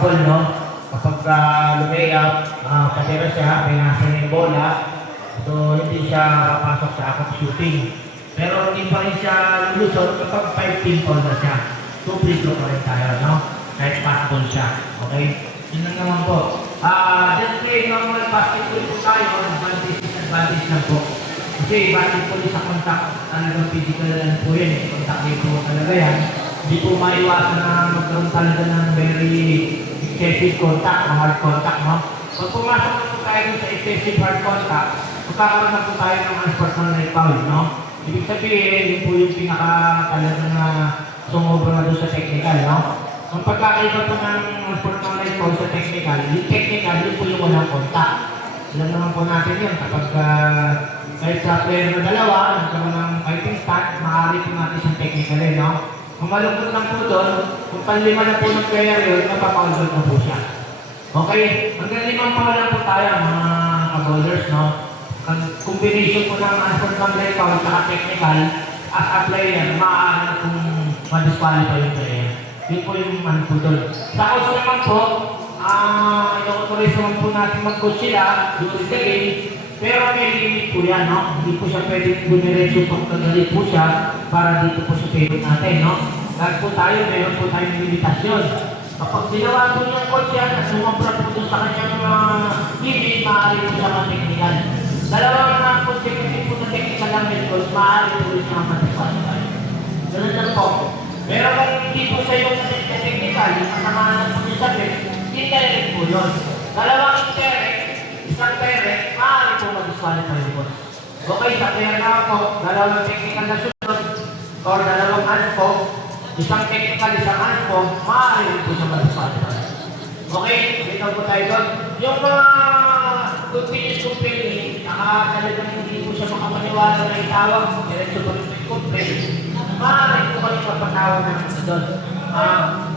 foul, no? Kapag lumay-up, patira siya, pinasa niya yung bola, so hindi siya papasok sa akap shooting. Pero hindi pa rin siya lulusot kapag 5-team foul na siya. So free throw pa rin tayo, no? Kahit pass ball siya. Okay? Yun lang naman po. Just play normal basketball po tayo, advantage lang po. Kasi basketball sa contact, talagang physical lang po yun. Contact din po talaga yan. Hindi po maiwasan na magkaroon talaga ng very excessive contact o hard contact, no? Pag pumasok na po tayo sa excessive hard contact, magkakaroon na po tayo ng unsportsmanlike foul, no? Ibig sabihin, yun po yung pinaka-talaga na sumobra na doon sa technical, no? Ang pagkakaiba po ng unsportsmanlike foul sa technical, yung technical, yun po yung walang contact. Alam naman po natin yun, kapag kahit sa player na dalawa, nagkaroon ng fighting start, maaari po natin siyang technical, no? Kung malungkot lang po doon, kung panlima na po ng player yun, mapapaulod na po siya. Okay? Hanggang 5 foul lang po tayo, mga bowlers, no? Ang combination po ng unsportsmanlike foul at technical, as a player, maaari na pong ma-disqualify yung player. Yun po yung man po doon. Sa coach naman po, i-authorize naman po natin mag-coach sila during the game, pero may limit po yan, no? Hindi po siya pwedeng bumiretso pagkagalit po siya para dito po sa favorite natin, no? Lahat po tayo, meron po tayong limitasyon. Kapag ginawa po niya coach yan at sumabra po doon sa kanyang limit, maaari po siya mag-technical. Dalawang na consecutive po na technical lang yung coach, maaari po siya mag-disqualify. Ganun lang po. Pero kung hindi po sa yung technical, yung kasamahan po niya sabi, indirect po yun. Dalawang indirect, isang direct, maaari po mag-disqualify yung coach. Okay, sa player naman po, dalawang technical na sunod, or dalawang unpo, isang technical, isang unpo, maaari po siya mag-disqualify. Okay, dito po tayo doon. Yung mga continuous complaining, talagang hindi po siya makapaniwala na itawag, diretso po rin complain. Maaari po kayo mapatawag na doon.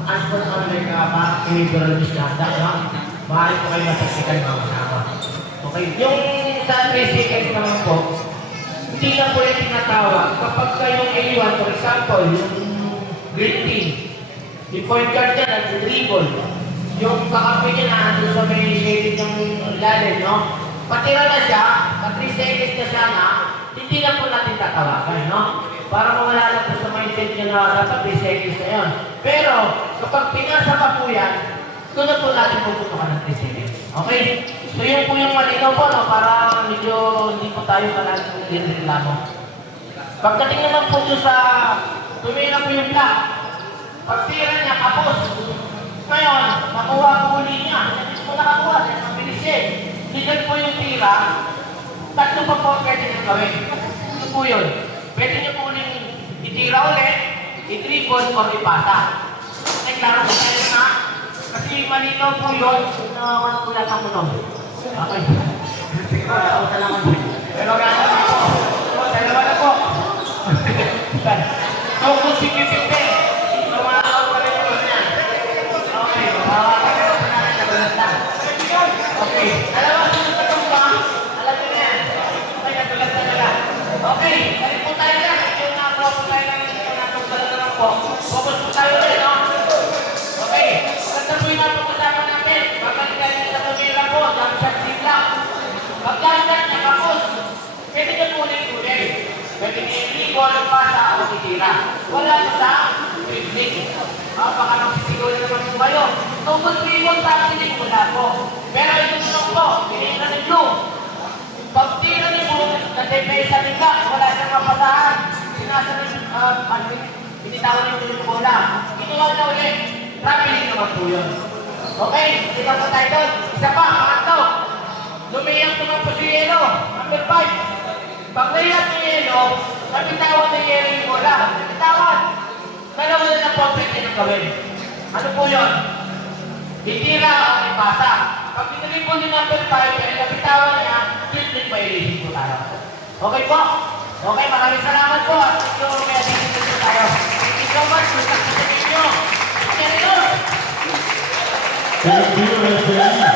Unsportsmanlike behavioral misconduct, no? Maaari po kayo matasikan mga kasama. Okay, yung sa 3 seconds naman po, hindi na po yung tinatawag. Kapag kayong A1, for example, yung green team, yung point guard dyan, nag-dribble, yung kakampi niya na andun sa may shaded ng lalim, no? Patira na siya, pa 3 seconds na siya na, hindi na po natin tatawagan, no? Para mawala lang po sa mindset niya na dapat 3 seconds na yun. Pero, kapag pinasa pa po yan, doon na po natin puputukan ng 3 seconds. Okay? So yun po yung malinaw po, no? Para medyo hindi po tayo kailangan nilreklamo. Pagdating naman po doon sa tumira po yung block, pagtira niya, kapos. Ngayon, nakuha po uli niya. Hindi po nakakuha, ang bilis eh. Hindi po yung tira, tatlo pa po pwede niyang gawin. Ito po yun. Pwede niyo po uling itira ulit, i-dribble, or ipasa. Ay, klaro po tayo na. Kasi malinaw po yun, na wala kang mulong. Okay. Salamat. Pero gano'n po. Dalawa na po. So, kung sige-sige, tumataw pa rin yun yan. Okay. Mawakan na po natin sa gulat lang. Okay. Dalawa, sunod na itong ba? Alam nyo na yan. Okay, nagulat na nila. Okay. Balik po tayo lang. Yung nakuha po tayo lang yung natong dalawa lang po. Focus po tayo rin, no? Okay. Maganda po yung napag-usapan natin. Babalik tayo sa tumira po. Jump shot, zip lang. Pag-jump shot niya, kapos. Pwede nyo po ulit-ulit. Pwede nyo i-dribble, pasa, o itira. Wala na sa dribbling. Baka nagsisigaw na naman po kayo. Tungkol dribble, tapiling, wala po. Pero ito naman po, pinita ni Blue. Pag-tira ni Blue, natipesa ni Black, wala siyang mapasahan. Sinasa ni, binitawan ni Blue yung bola. Ginawa na ulit. Traveling naman po yun. Okay, kita po tayo doon. Isa pa, pangatlo. Lumiyang naman po si Yelo. Number 5. Pag-layup ni Yelo, nabitawan ni Yelo yung bola. Nabitawan. Dalawa na po ang pwede ng gawin. Ano po yun? Itira o ipasa. Pag pinili po ni number 5, kaya nabitawan niya, dribbling violation po tayo. Okay po? Okay, maraming salamat po. At ito, kaya dito po tayo. Thank you so much. Good luck sa inyo. Okay, Yelo. Thank you,